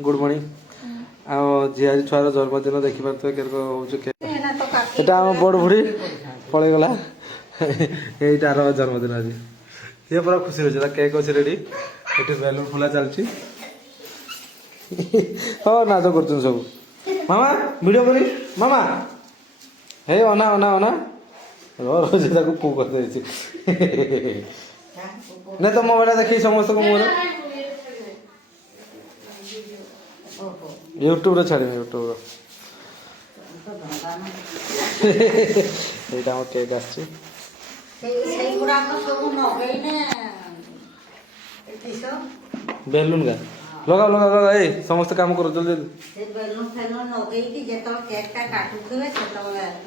good morning झील छुआर जन्मदिन देखिपे cake आम बड़ बुढ़ी पलैगला यार जन्मदिन आज ये पूरा खुशी रही केक अच्छे रेडी ये बेलून फुला चलती हाँ नाच कर सब मामा वीडियो करी मामा हे अना अना अना रोज पू कर नहीं तो मोबाइल देखी समस्त को मुझे यूट्यूब रे छाड़ी यूट्यूब एटा हम केक आछि बेलून का लगा लगा लगा ए समस्त काम करो जल्दी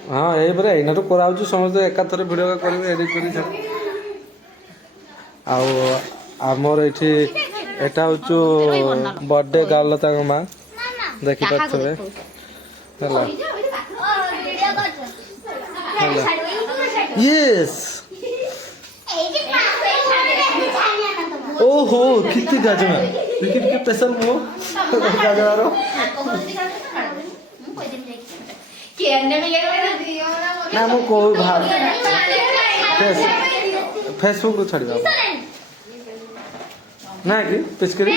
हाँ ये बरे एना तो कराउ समस्त एका थरे वीडियो करबे एडिट करी आमर ये एटा हूँ बर्थडे गर्ल तक माँ देखी पारे यस ओहो कितनी गाजमा लेकिन के स्पेशल मो गाजमारो ना मो को भाव फेसबुक रो छाड़ी ना कि पिचकरी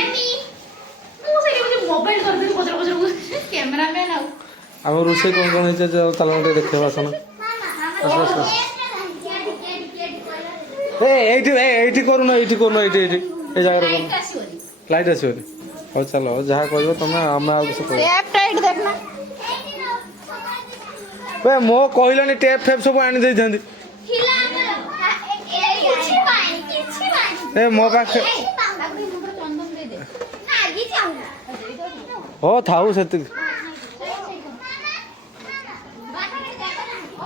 मोबाइल कर दे पचर पचर कैमरामैन आ हम रोसे कोन होइছে যে তালনটা দেখতে পাছ না ए এইটি করু না এইটি এই জায়গায় করু লাইট আছে ওরে हो चलो जहां कहबो तमे हम आ कुछ कहबो टैप टाइट देखना बे मो कहलनी टैप फेप सब आनी दे जंदी ए मो पाखे हो थाऊ से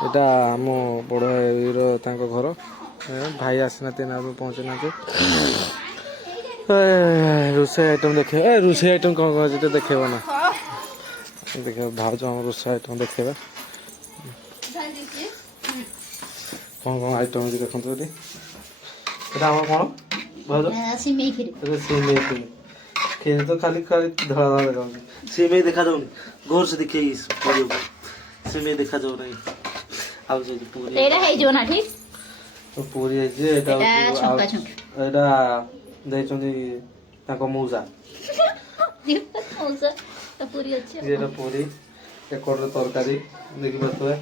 एटा आम बड़ भाई घर भाई आसना ना पहुँचे ना रोसे आइटम देखे रोसे आइटम कौन कौन देखे ना देखे भाज आम रोसे आइटम देखे कौन कौन आइटम देखते कौन सिमेई खीर तो खाली खाली धड़ा धड़ा देखा सिमेई देखा जाऊनी गौर से देखिए इस वीडियो को सिमेई देखा जाऊ नहीं आउ जे पूरी एटा है जो ना ठीक तो पूरी है जे एटा छक्का छक्का एटा दैचोनी ताको मौजा मौजा तो पूरी अच्छी जेटा पूरी एकोर तरकारी देखि बतवे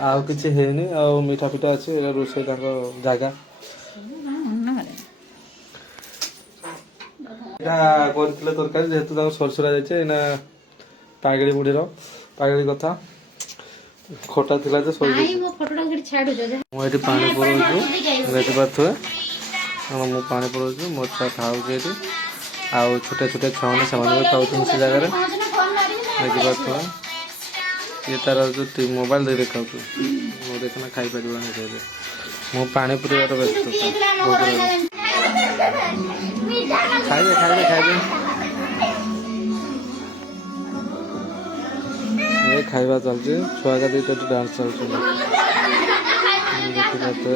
आ किछि हेनी आ मीठा पिठा अछि एटा रोसे ताको जागा तरकारी जेहेतु सरसरा जाए पागड़ी मुढ़ीर पागड़ी कथा खटा थिला जे सही मुझे पानी पड़ू देखी पारे मु पानी पड़ू मो छुआ खाऊ आउ छोटे छोटे छुआ मैंने से खाऊ से जगह देखी पारे ये तार जो मोबाइल दे देखा देखना खाई पार मु पानी पुरार व्यस्त खाइबे खाइबे खाइबे ये खाइबा चलছে छुआ का दीटा डांस चलছে देखि पाते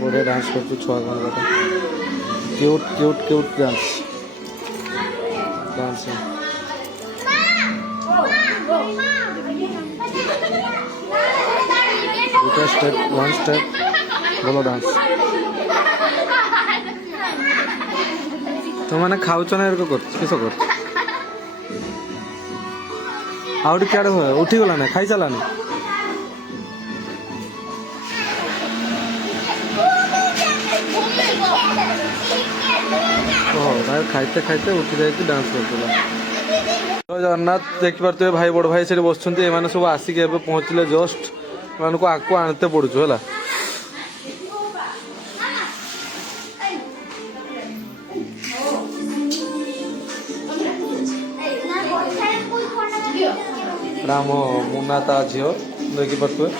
बड़े डांस करते छुआ का cute cute cute dance dance दूटा स्टेप वन स्टेप बोलो डांस तो मैंने खाऊ ना किस कर आउट क्या हुए उठी गला ना खाई चला ना खाते खाते उठी जाए डांस कर जगन्नाथ देखिपे भाई बड़ भाई से बस सब आसिक पहुँचले जस्ट मान को आगू आनते पड़ू है राम मुन्ना ता झील देखी पारे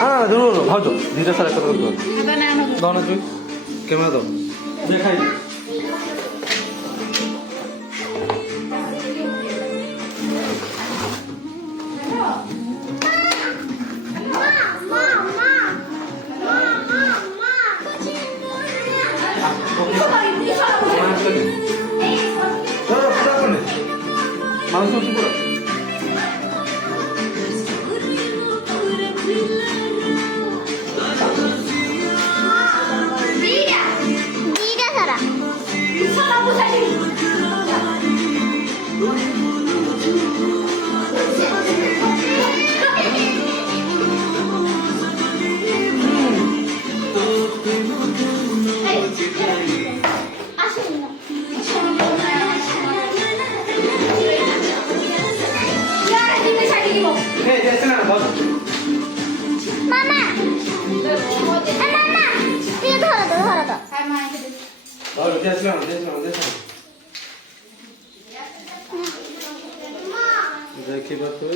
हाँ भाज धीरे सारा दौन चुई कैमेरा दो देखा মাংস পুরো ଦେଖିବା ତୁ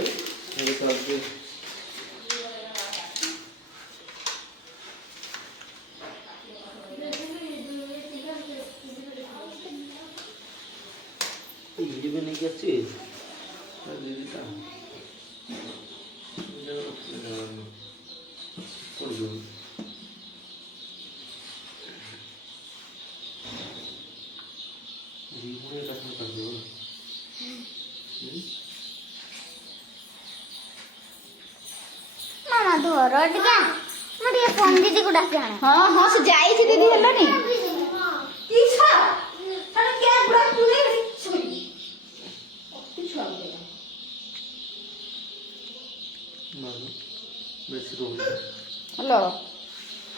भी नहीं अच्छी मामा धर टिके मैं टिके फोन दीदी को डाके आने हां हां से जाई थी दीदी हल्ला नहीं इच्छा अरे क्या बुरा तू नहीं सुई इच्छा हेलो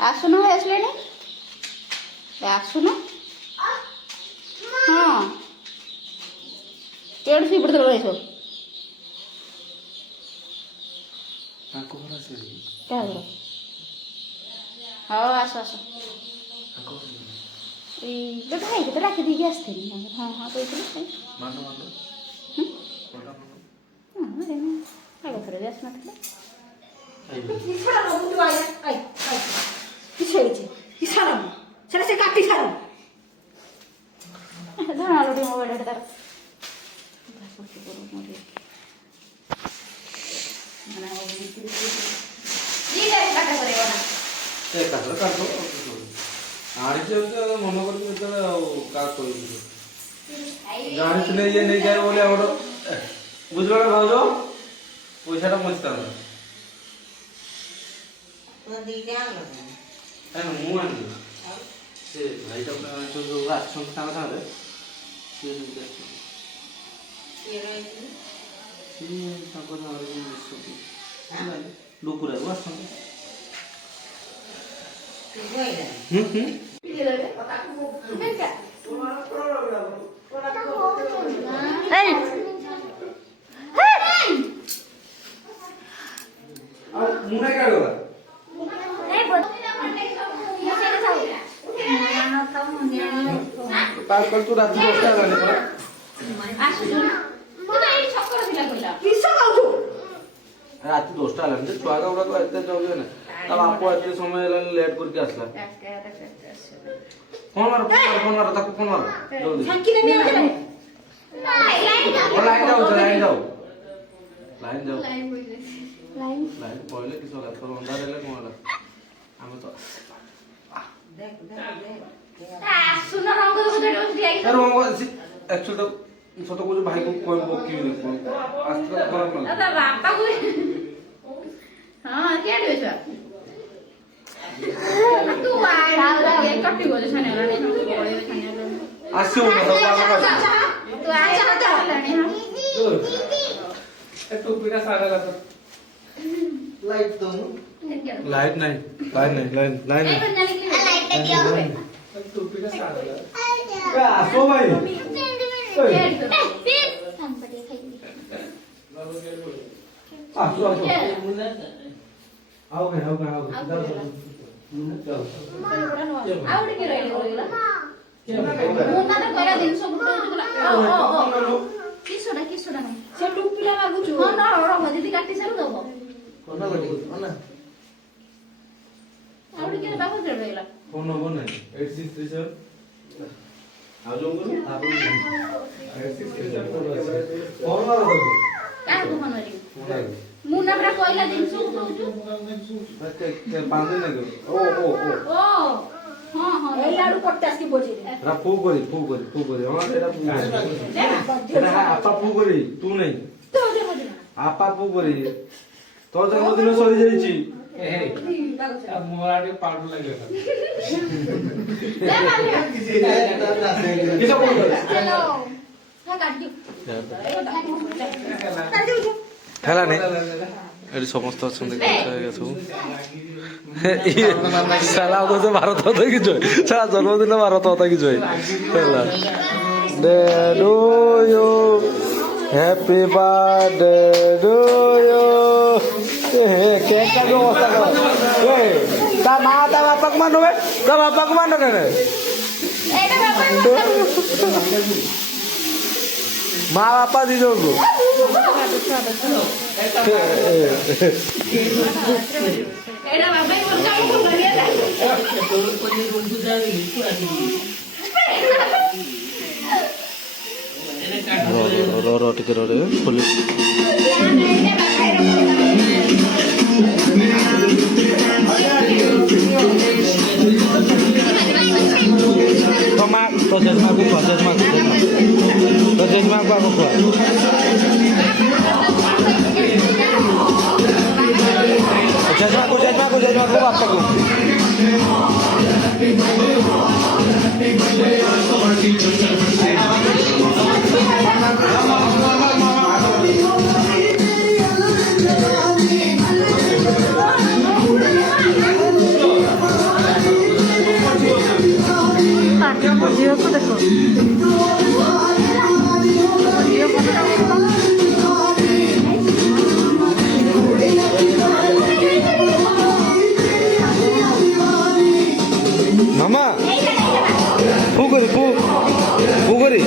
आसुन है असले ने आसुन हां तेड़ सी पड़ते रहो आको भरा से क्या करो हाँ आसो आसो बेटा है तो रख दी गैस थे हाँ हाँ तो इतने मानो मानो हाँ अरे ना आगे फिर गैस मत ले किसरा लोग तू आया आई आई किसरे चे किसरा लोग चले से काटी सारो धाना लोडी मोबाइल डर कुछ करो मुझे मना वो बिक्री जी ले काटा करेगा ना ए काटो काटो आड़ी से मन कर का कोई गाड़ी से ये नहीं जाए बोले हमरो बुझवाड़ा भाउजो पैसाटा मस्ता तो दीदी आन लो है ना मु आनी से भाईटा जो आछन तांग तांग से ये रही ताको ना विश्व लोकुरा आछन तू गइला ये ले पता को बेटा ए मुने का गला नहीं बोल पास कर तू रात 10टा गाने पर आसो तू तो ये छक्कर दिला कइला किसरा काउछु रात 10टा लान जे छुआ गुडा को एते जाउले ना तब आपको एते समय लेट करके आसला फोन मार ताको फोन मार जल्दी छक्की नहीं आते नहीं लाइन जाओ लाइन जाओ लाइन लाइन पहले किस होला तो अंडा देले कोला हम तो देख देख देख सुनो रंग तो दिया यार वो एक्चुअली तो छोटो को जो भाई को कोई बोकी नहीं आज तक खराब ना दादा बापा को हां क्या दिस तू आए ये कट्टी बोले छाने वाला नहीं बोले छाने वाला आसे हो ना तो तू आए चाहता नहीं हां ए टोपीटा सारा ला लाइट तो लाइट नहीं लाइट एक बंदा निकली लाइट क्या हो टोपीटा सारा ला आसो भाई आसो आओ गए आवड़ी के रही बोलेला मुन्ना तो करा दिन सब ओ किसोडा नहीं से टुपिला लागुछु हां ना रंग दीदी काटी सारू दबो कोना गटी कोना आवड़ी के बाबू दे रहीला फोन नंबर नहीं 8637 आ जो करो आप 8637 फोन मारो तो का को फोन मारी फोन आ मुन्ना बरा कोइला दिन सब दउछु के पांदे नहीं ओ ओ ହଁ ହଁ এই লাড়ু করতে আসকি বজে এটা ফু করি আমার এটা ফু করি এটা আপা ফু করি তু নাই তো যে বজে আপা ফু করি তোর জন্মদিন সরি যাইছি মোরাটি পাউডার লাগে কিসব বল হ্যালো হ্যাঁ কাটি খেলা নেই এটি সমস্ত অଛନ୍ତି ସବୁ সালা তো ভারত হতো কিছু সারা জন্মদিন ভারত হতো কিছু ହେଲା day to you happy birthday to you cake কাটো অবস্থা কর এ তা মা তা বাপাকে মানো বে তা বাপাকে মানো কেন এটা বাবা মা বাপা দিজোগু এটা বাবাই বল কাম করে না ର ଟିକେ ରେ ଖୋଲି ତ ମା ତ ଜେଜମାକୁ ଖୁଆ ଜେଜମାକୁ ଆଗ ଖୁଆ ଜେଜମାକୁ ବାପାକୁ ঝিওকে দেখো মামা ফু করি ফু করি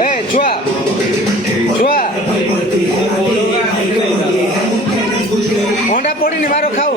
ଏ ଛୁଆ ଅଣ୍ଡା ପଡିନି ମାର ଖାଉ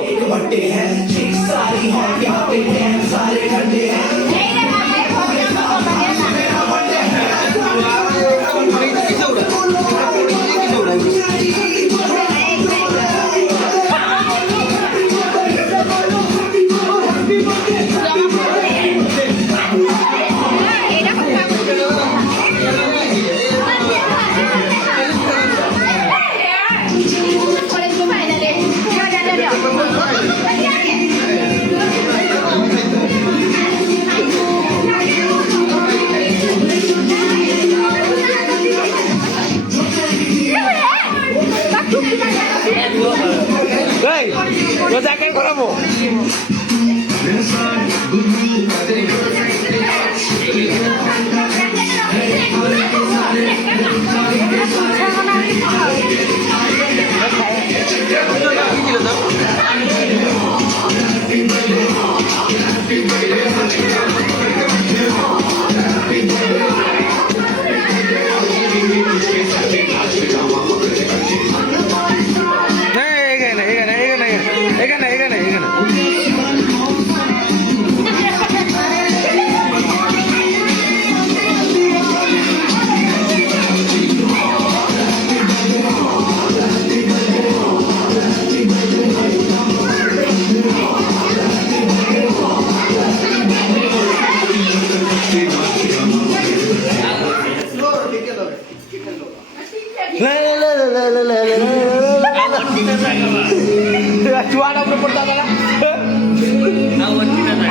রোজা কে করাবো ଛୁଆଟା ଉପରେ ପଡିଲା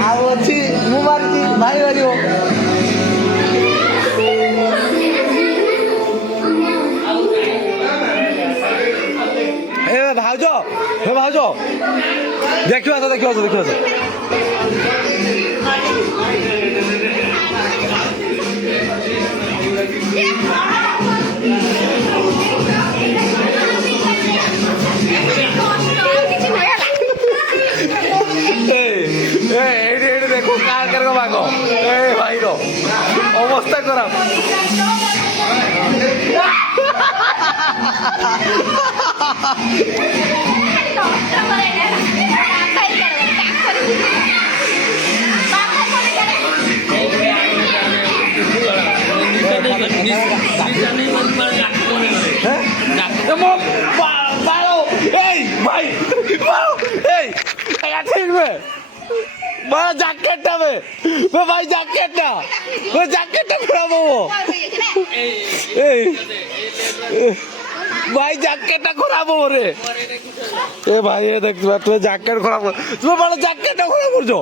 ଆଉ ଅଛି ମୁଁ ମାରିଛି ଭାଇ ମାରିବ ଏ ଭାଉଜ ଦେଖିବ এইটি দেখো কার ভাগ এ ভাইর অবস্থা খারাপ बालो भाई ठीक में बड़ा जैकेटটা भाई जैकेटটা खराब हो भाई जैकेटটা खराब हो रे ए भाई ये देख तुम्हें जैकेट खराब तुम्हें बड़ा जैकेटটা खराब করছো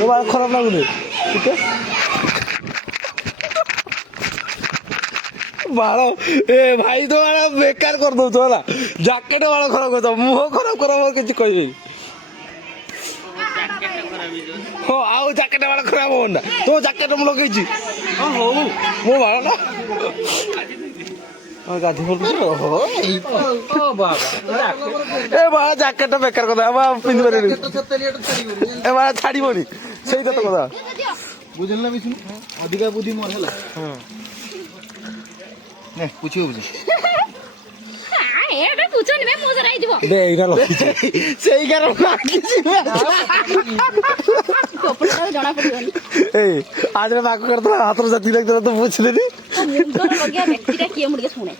তোমার খারাপ লাগুনি ঠিক আছে बालो ए भाई तुम्हारा बेकार कर दो ना जैकेट वाला खराब कर दो मुंह खराब करा और किसी कोई हो आओ जैकेट वाला खराब हो ना तो जैकेट हम लोग जी हां हो मो भालो ना और गाधी बोल हो ओ बाबा ए बाबा जैकेट बेकार कर दो अब पिन करे ए बाबा छाड़ी बोली सही तो कथा बुझल ना बिसु अधिका बुद्धि मोर हला हां ने पूछियो बुझी हां एटा पूछो नि मैं मुजरा आई दिबो दे इरा लखी सेही कारण लागी छी कपड़ा जणा पड़ियोनी ए आज रे बाको करतो हाथ रो जाती लगतो तो पूछ देनी मुंडो लगिया व्यक्तिटा किए मुड़के सुने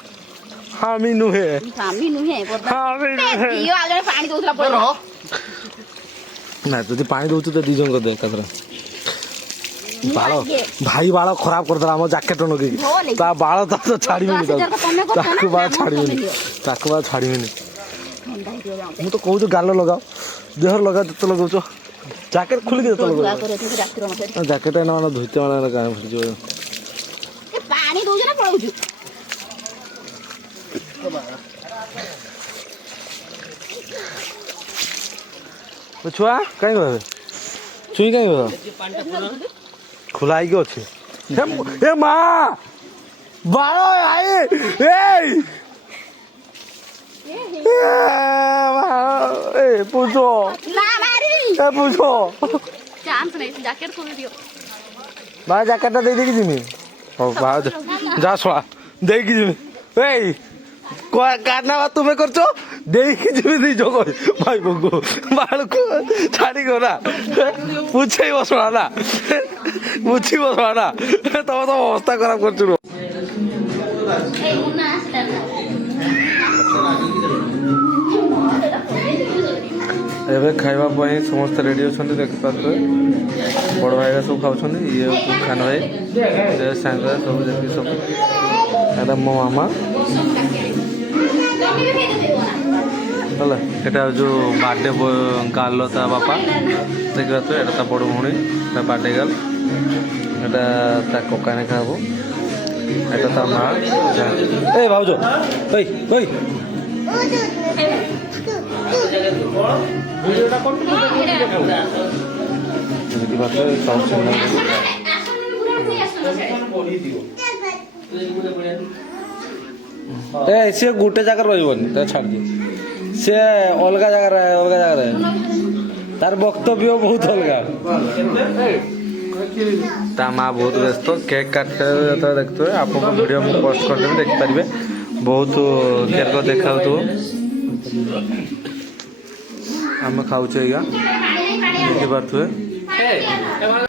हां मीनू है हां मीनू है हां मीनू है दियो आ जणे पानी दोथला पड़ो ना तो पानी दउछ तो दिजन को दे कतरा बालो भाई बालो खराब कर दला हम जैकेट नगे ता बालो ता तो छाड़ी मिनी ताकू बाल छाड़ी मिनी मु तो कहू जो गाल लगाओ देहर लगा तो लगाउ छो जैकेट खुल के तो लगाउ जैकेट ना ना धोइते वाला का भर जो ए पानी दोछ ना पड़ौ छु तो छुआ काई भाबे छुई काई भाबे खुलाई के अच्छे ए माँ बारो आई ए पूछो ना मारी ए पूछो चांस नहीं जैकेट खोल दियो बा जैकेट दे देगी जिमी ओ बा जा छोड़ा देगी जिमी ए काना बात तुम्हें करछो देगी जिमी दी जो कोई भाई बंगो बाल को छाड़ी को ना पूछे बसवा ना पूछी बसवा ना तब तो अवस्था खराब कर चुरो ए मुन्ना एबे खाइबा पई समस्त रेडी होछन देख पाथो बड़ भाई सब खाउछन ये खान भाई जे संग सब जेती सब एटा मो मामा हला एटा जो बर्थडे गाल ता बापा देख तो एटा ता बड़ भणी ता बर्थडे गाल एटा ता कोकाने खाबो एटा ता मां ए भाउजो ओइ ओइ वीडियोटा कोन देखि बात सब सुन ए से गुटे जगह रहिबनी त छाड़ दे से अलगा जगह रहे तार वक्तव्य बहुत अलगा ता माँ बहुत व्यस्त केक काटते देखते आप वीडियो में पोस्ट करते देख पारे बहुत केयर को देखा तो आम खाऊ देखी पारे